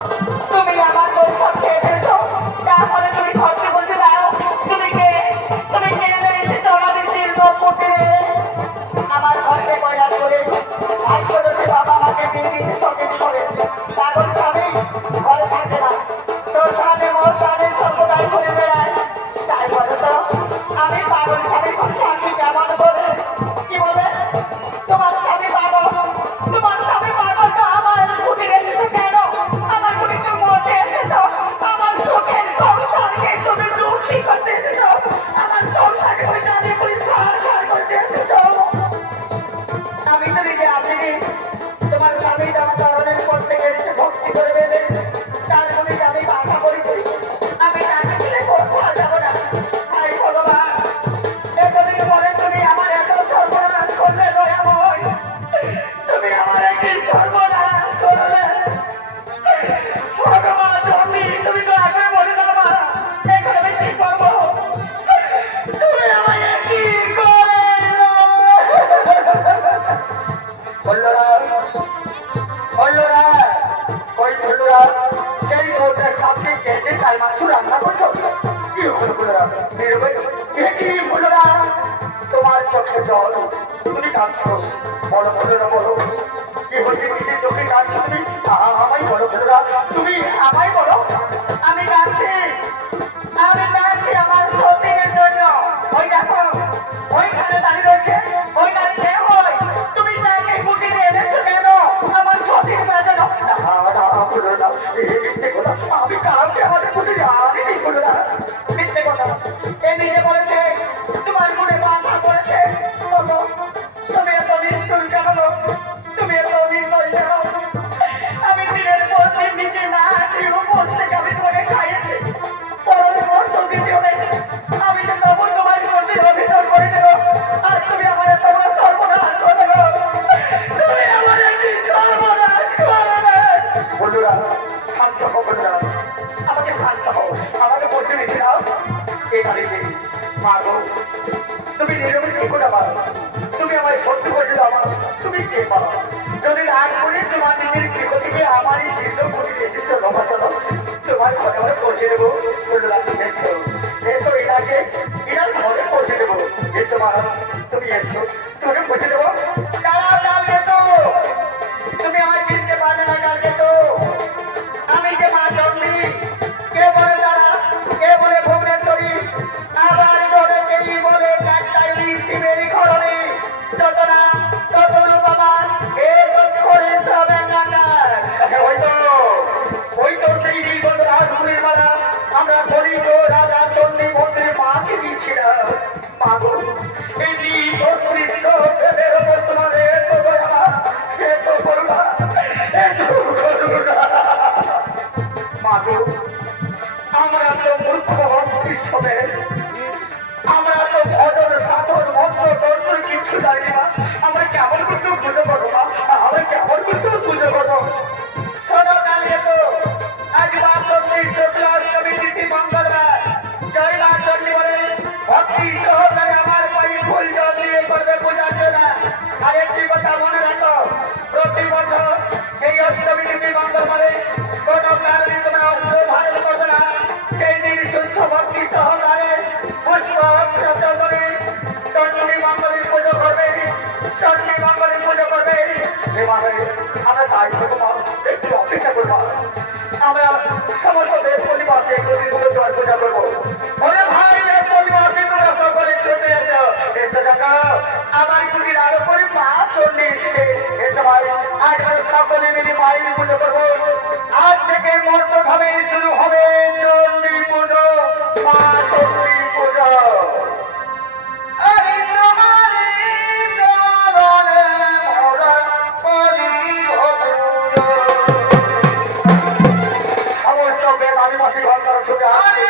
তুমি আমার বই সব খেয়ে ফেলেছো, তারপরে তুমি ঘরকে বলতে দাও তুমি কে? তুমি কে এসেছো আমাদের শিল্প করতে? আমার ঘরকে বয়ান করে আজ করেছে বাবা আমাকে বিল্ডিংয়ে শোকেজ করে পাগল স্বামী ঘরে থাকে না, তোর স্বামী মোর স্বামীর সর্বদাই ঘুরে বেড়ায়। তাই বলো তো আমি পাগল স্বামীর পক্ষে আছি কেমন করে? কি বলে তোমার স্বামী পাগল? তোমার স্বামী পাগল তো আমার ছুটি রেখেছে কেন? আমার ছুটি তো মরতে এসেছো, আমার চোখের সংসারকে তুমি দুঃখী করতে এসেছো, আমার সংসারকে ওই জানিয়ে পরিষ্কার করতে এসেছো। আমি তো নিজে আসিনি, তোমার স্বামী আমার ধরনের করতে গেছে ভক্তি করে বেঁধে তার মনে আমি বাধা করেছি, আমি তাকে ছেলে কোথাও যাবো না। তাই ভগবান এতদিন পরে তুমি আমার এত সর্বনাশ করলে দয়াময়, তুমি আমার একই সর্বনাশ করলে ভগবান। তুমি তো আগে বলে দাও মা এখন আমি কি করবো? তুমি আমাকে কি করে বললোরা বললোরা ওই বললোরা সেই ওদের সাথে কেটে তাই মাছ রান্না করছো? কি হলো বললোরা? কি বললোরা? তোমার চোখে জল, তুমি কাঁদছো, বলো বললোরা বলো কি হচ্ছে? নিজের চোখে কাঁদছো তুমি, আমায় বলো বললোরা, তুমি আমায় বলো। আমি কাঁদছি, আমি কাঁদছি আমার সতীনের জন্য। ওই দেখো ওইখানে দাঁড়িয়ে রয়েছে, ওই দাঁড়িয়ে হয় তুমি তাকে কুটিয়ে এনেছো কেন? আমার সতীর বাজানো আমি কাউকে আমাদের কুটিয়ে আনিনি বলো না, মিথ্যে কথা। এ নিজে বলেছে তোমার মনে বাধা করেছে। তুমি এত নিশ্চয় কেন? তুমি এত নির্দয় কেন? আমি দিনের পর দিন নিজে না খেয়ে উপর থেকে আমি তোমাকে খাইয়েছি, পরনে মস্ত দ্বিতীয় নেই, আমি যে তবু তোমার প্রতি অভিযোগ করে দেব, আর তুমি আমার এত বড় সর্বনাশ করে দেব। তুমি আমার একটি সর্বনাশ করবে। বন্ধুরা শান্ত হও, বন্ধুরা আমাকে শান্ত হও, আমাকে বলতে দিচ্ছি না এই বাড়িতে। মা গো তুমি নিরবে কি করে পারো? তুমি আমায় সহ্য করে দাও মা, তুমি কে পারো? যদি রাগ করে তোমার নিজের গৃহ থেকে আমার এই গৃহ করে এসেছো বাবা, চলো তোমার ঘরে আমরা পৌঁছে দেবো। এসো এসো এটাকে এটার ঘরে পৌঁছে দেবো। এসো মা তুমি এসো, তোকে পৌঁছে দেবো। তুমি আমায় চিনতে পারলে না কালকে তো আমি যে মা জন্মি, কে বলে তারা, কে বলে ভুবনেশ্বরী, আবার ধরে কেই বলে কাকতাই শিবেরই ঘরণী, যত না তত বাবা এ করে সবে না। ওই তো সেই নীলকণ্ঠ রাজপুরীর মালা আমরা ধরি তো রাজা চন্ডী মন্দিরের মাকে দিয়েছিলাম। মা গো এই নীলকণ্ঠ বর্তমানে এত দয়া, এত করুণা, এত করুণা। মা গো আমরা তো মূর্খ বিশ্ববে, আমরা তো ভজন সাধন মন্ত্র তন্ত্র কিছু জানি না, আমরা কেমন করতেও পুজো করবো মা, আমরা কেমন করতেও পুজো করবো। শোনো কালিয়ে তো আজ বাসন্তী শুক্ল অষ্টমী তিথি মঙ্গলবার, জয় মা চণ্ডী বলে ভক্তি সহকারে আমার পায়ে ফুল জল দিয়ে করবে পূজা জোড়া। আর একটি কথা মনে রাখো, প্রতি বছর এই অষ্টমী তিথি মঙ্গলবারে কোনো কারণে তোমরা অস্ত্র ধারণ করবে না। সেই দিন শুদ্ধ ভক্তি সহকারে পুষ্প করে চণ্ডী মঙ্গলের পুজো করবে, চণ্ডী মঙ্গলের পুজো করবে। এভাবে আমরা তাই একটু অপেক্ষা করবো, আমরা সমস্ত দেশ পরিবারকে প্রতিগুলো জয় পূজা করবো। ওরে ভাই দেশ পরিবারকে তোমরা সকলে চলে এসো, এসে দেখো আমার কুটির আরো করে মা চণ্ডী এসে এসে ভাই আজ সকলে মিলে মায়ের পুজো করবো। আজ থেকে মর্ত ভাবে শুরু হবে চণ্ডী পুজো, মা চণ্ডী পুজো। সমস্ত বেমানি মাসি ঘর করার ছুটে আসছে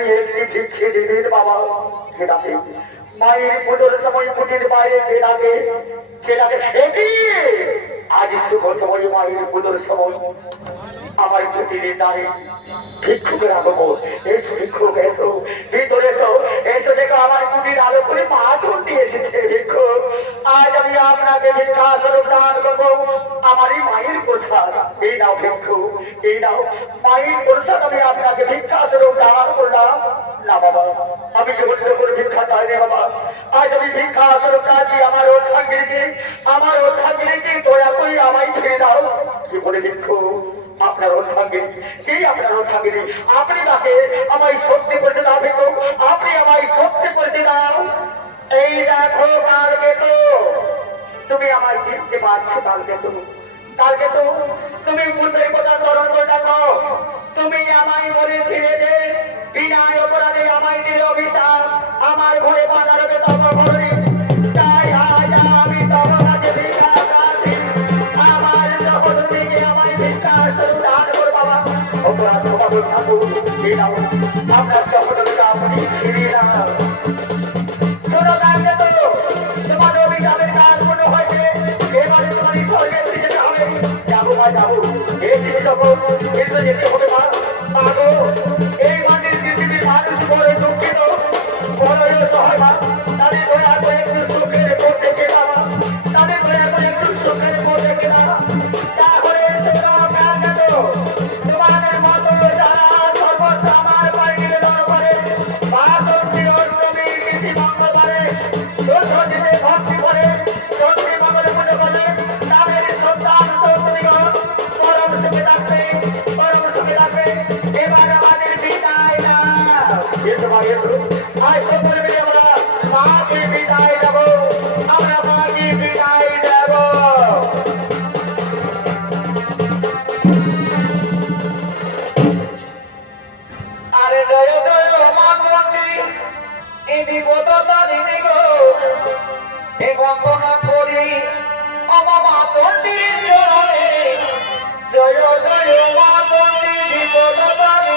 তুই একটি ভিক্ষে দিদির বাবা কে ডাকে মায়ের পুজোর সময় কুটির বাইরে কে ডাকে সেটি আজ শুভ সময় মায়ের পুজোর সময় আমার কুটিরে দাঁড়ে ভিক্ষুকের আগমন এসো ভিক্ষুক এসো ভিতরে এসো এসো দেখো আমার কুটির আলো করে মা চলতে এসেছে ভিক্ষুক আজ আমি আপনাকে ভিক্ষা স্বরূপ দান করবো আমারই মায়ের প্রসাদ এই নাও ভিক্ষুক এই নাও মায়ের প্রসাদ আমি আপনাকে ভিক্ষা স্বরূপ দান করলাম না বাবা আমি যে বছর করে ভিক্ষা চাইনি বাবা আজ আমি ভিক্ষা স্বরূপ চাচ্ছি আমার অর্থাগিরিকে দয়া করে আমায় ফিরে দাও কি বলে ভিক্ষুক আপনার অর্থাগিরি সেই আপনার অর্থাগিরি আপনি তাকে আমায় সত্যি করতে দাও ভিক্ষুক আপনি আমায় সত্যি করতে দাও এই দেখো কালকে তো তুমি আমায় জিততে পারছো কালকে তো তুমি পূর্বের কথা স্মরণ করে দেখো তুমি আমায় বলেছিলে যে বিনা অপরাধে আমায় দিলে অভিশাপ আমার ঘরে বাজারে তব ঘরে তাই আজ আমি তব কাছে ভিক্ষা চাচ্ছি আমার যখন থেকে আমায় ভিক্ষা দান করো বাবা অপরাধ ঠাকুর এই নাও আপনার সফলতা আপনি ফিরিয়ে দাও শোনো কালকে তো তোমার অভিশাপের কাজ পূর্ণ হয়েছে এবারে তোমারই স্বর্গে ফিরে যেতে হবে যাবো মা যাবো এই জিনিস যখন কিন্তু যেতে হবে মা পাবো এই মাটির পৃথিবীর মানুষ বড় দুঃখিত বড় হয় মা তাদের দয়া করে একটু সুখের পর থেকে বাবা তাদের দয়া করে একটু সুখের পর থেকে বাবা তাহলে শোনো কালকে তো তোমাদের মতো যারা সর্বস্ব আমার পায়ে নিবেদন করে বাসন্তী অষ্টমী কৃষি মঙ্গলবারে দোষীতে ভক্তি করে চন্দ্রী মঙ্গলে পুজো করে তাদের সন্তান সন্ততিগণ পরম সুখে থাকবে এবার আমাদের বিদায় না আজ সকলে মিলে আমরা মাকে বিদায় দেব আমরা মাকে বিদায় দেব আরে জয় জয় মানবী ইনি বোধী গো এ বন্দনা করি অমামা তন্ডির জয় জয় মানবী বোধী